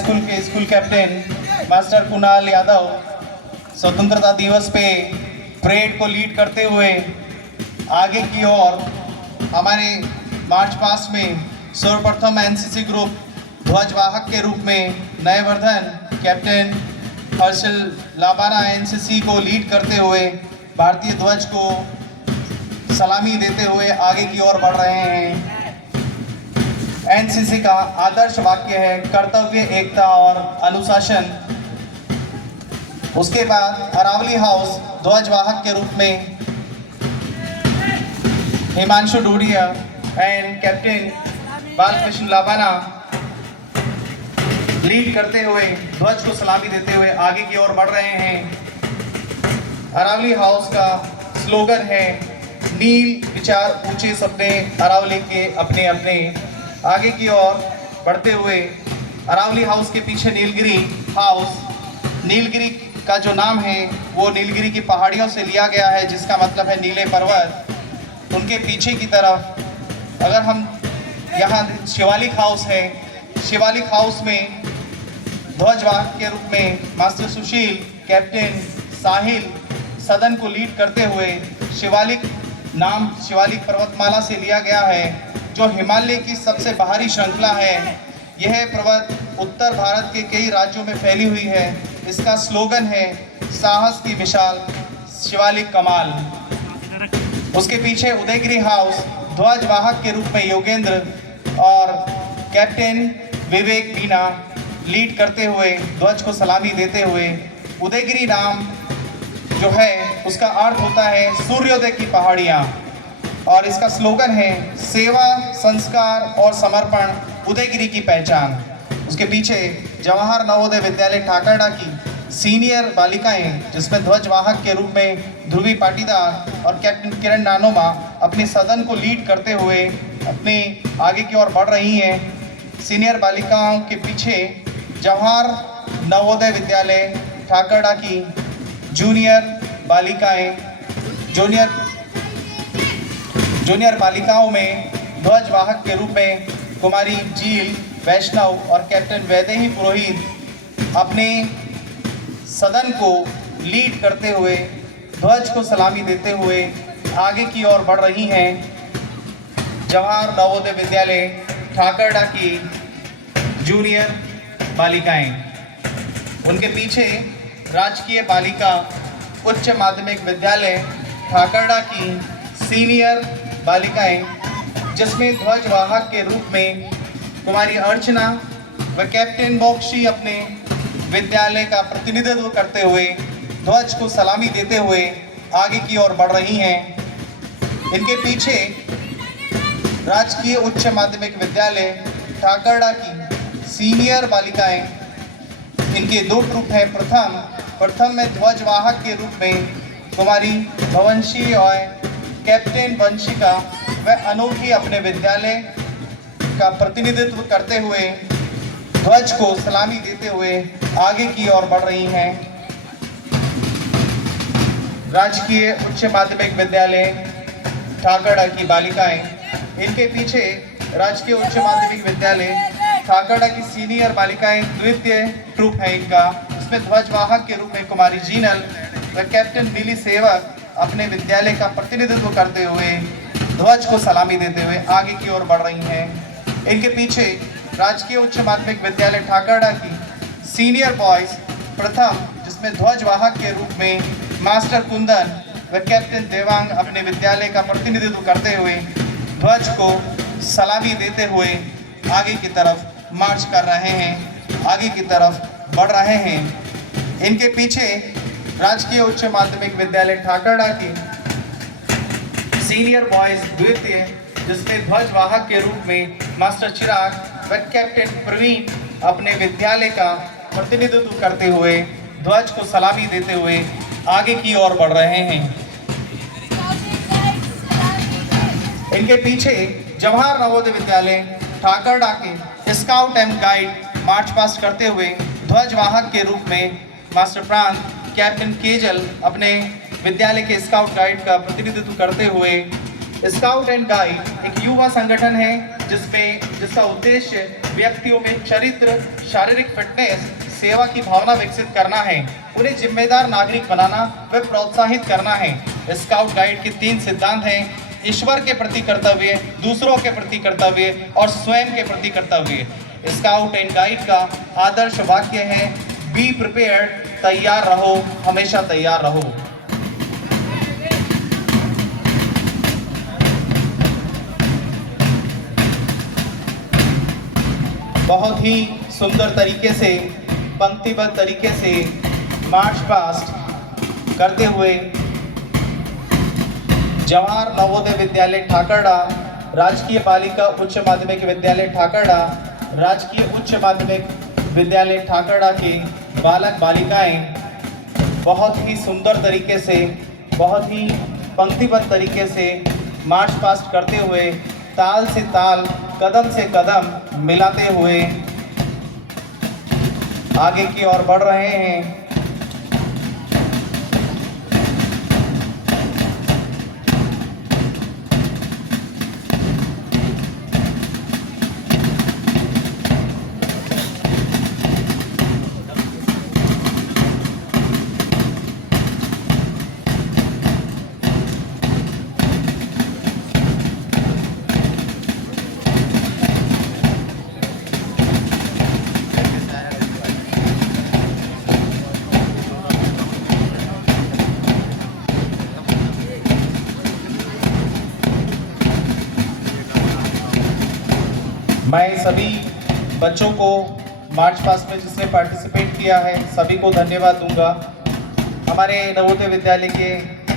School के school captain master Kunal Yadav स्वतंत्रता दिवस पे परेड को लीड करते हुए आगे की ओर हमारे मार्च पास्ट में सर्वप्रथम एनसीसी ग्रुप ध्वजवाहक के रूप में नए वर्धन कैप्टन हर्षल लाबाना एनसीसी को लीड करते हुए भारतीय ध्वज को सलामी देते हुए आगे की ओर बढ़ रहे हैं। एनसीसी का आदर्श वाक्य है कर्तव्य, एकता और अनुशासन। उसके बाद अरावली हाउस ध्वजवाहक के रूप में Himanshu Dudiya and captain Balkrishna Labana lead करते हुए ध्वज को सलामी देते हुए आगे की ओर बढ़ रहे हैं। अरावली हाउस का स्लोगन है नील विचार ऊंचे सपने अरावली के अपने अपने। आगे की ओर बढ़ते हुए अरावली हाउस के पीछे नीलगिरी हाउस, नीलगिरी का जो नाम है वो नीलगिरी की पहाड़ियों से लिया गया है, जिसका मतलब है नीले पर्वत। उनके पीछे की तरफ अगर हम यहाँ शिवालिक हाउस है, शिवालिक हाउस में ध्वजवाहक के रूप में मास्टर सुशील कैप्टन साहिल सदन को लीड करते हुए शिवालिक नाम शिवालिक पर्वतमाला से लिया गया है, जो हिमालय की सबसे बाहरी श्रृंखला है। यह पर्वत उत्तर भारत के कई राज्यों में फैली हुई है। इसका स्लोगन है साहस की मिसाल शिवालिक कमाल। उसके पीछे उदयगिरी हाउस ध्वजवाहक के रूप में योगेंद्र और कैप्टन विवेक बीना लीड करते हुए ध्वज को सलामी देते हुए। उदयगिरी नाम जो है उसका अर्थ होता है सूर्योदय की पहाड़ियाँ और इसका स्लोगन है सेवा, संस्कार और समर्पण उदयगिरी की पहचान। उसके पीछे जवाहर नवोदय विद्यालय ठाकरडा की सीनियर बालिकाएं, जिसमें ध्वजवाहक के रूप में ध्रुवी पाटीदार और कैप्टन किरण नानोमा अपने सदन को लीड करते हुए अपने आगे की ओर बढ़ रही हैं। सीनियर बालिकाओं के पीछे जवाहर नवोदय विद्यालय ठाकरडा की जूनियर बालिकाओं में ध्वजवाहक के रूप में कुमारी जील वैष्णव और कैप्टन वैदेही पुरोहित अपने सदन को लीड करते हुए ध्वज को सलामी देते हुए आगे की ओर बढ़ रही हैं। जवाहर नवोदय विद्यालय ठाकरडा की जूनियर बालिकाएं, उनके पीछे राजकीय बालिका उच्च माध्यमिक विद्यालय ठाकरडा की सीनियर बालिकाएं, जिसमें ध्वजवाहक के रूप में कुमारी अर्चना व कैप्टन मोक्षी अपने विद्यालय का प्रतिनिधित्व करते हुए ध्वज को सलामी देते हुए आगे की ओर बढ़ रही हैं। इनके पीछे राजकीय उच्च माध्यमिक विद्यालय ठाकरडा की सीनियर बालिकाएं, इनके दो ग्रुप हैं। प्रथम में ध्वजवाहक के रूप में कुमारी भवंशी और कैप्टन वंशिका व अनोखी अपने विद्यालय का प्रतिनिधित्व करते हुए ध्वज को सलामी देते हुए आगे की ओर बढ़ रही हैं। राजकीय उच्च माध्यमिक विद्यालय ठाकरडा की बालिकाएं, इनके पीछे राजकीय उच्च माध्यमिक विद्यालय ठाकरडा की सीनियर बालिकाएं, द्वितीय ग्रुप है इनका। इसमें ध्वजवाहक के रूप में कुमारी जीनल व कैप्टन मिली सेवक अपने विद्यालय का प्रतिनिधित्व करते हुए ध्वज को सलामी देते हुए आगे की ओर बढ़ रही हैं। इनके पीछे राजकीय उच्च माध्यमिक विद्यालय ठाकरडा की सीनियर बॉयज प्रथम, जिसमें ध्वजवाहक के रूप में मास्टर कुंदन व कैप्टन देवांग अपने विद्यालय का प्रतिनिधित्व करते हुए ध्वज को सलामी देते हुए आगे की तरफ मार्च कर रहे हैं, आगे की तरफ बढ़ रहे हैं। इनके पीछे राजकीय उच्च माध्यमिक विद्यालय ठाकरडा की सीनियर बॉयज द्वितीय, जिसमें ध्वजवाहक के रूप में मास्टर चिराग व कैप्टन प्रवीण अपने विद्यालय का प्रतिनिधित्व करते हुए ध्वज को सलामी देते हुए आगे की ओर बढ़ रहे हैं। इनके पीछे जवाहर नवोदय विद्यालय ठाकरडा के scout and guide march past करते हुए ध्वजवाहक के रूप में मास्टर प्रांत कैप्टन केजल अपने विद्यालय के स्काउट गाइड का प्रतिनिधित्व करते हुए। स्काउट एंड गाइड एक युवा संगठन है जिसका उद्देश्य व्यक्तियों में चरित्र, शारीरिक फिटनेस, सेवा की भावना विकसित करना है, उन्हें जिम्मेदार नागरिक बनाना व प्रोत्साहित करना है। स्काउट गाइड के 3 सिद्धांत हैं: ईश्वर के प्रति कर्तव्य, दूसरों के प्रति कर्तव्य और स्वयं के प्रति कर्तव्य। स्काउट एंड गाइड का आदर्श वाक्य है, बी प्रिपेयर्ड, तैयार रहो, हमेशा तैयार रहो। बहुत ही सुंदर तरीके से, पंक्तिबद्ध तरीके से मार्च पास्ट करते हुए जवाहर नवोदय विद्यालय ठाकरडा, राजकीय बालिका उच्च माध्यमिक विद्यालय ठाकरडा, राजकीय उच्च माध्यमिक विद्यालय ठाकरडा के बालक बालिकाएं बहुत ही सुंदर तरीके से, बहुत ही पंक्तिबद्ध तरीके से मार्च पास्ट करते हुए, ताल से ताल, कदम से कदम मिलाते हुए आगे की ओर बढ़ रहे हैं। मैं सभी बच्चों को मार्च पास्ट में जिसने पार्टिसिपेट किया है, सभी को धन्यवाद दूंगा। हमारे नवोदय विद्यालय के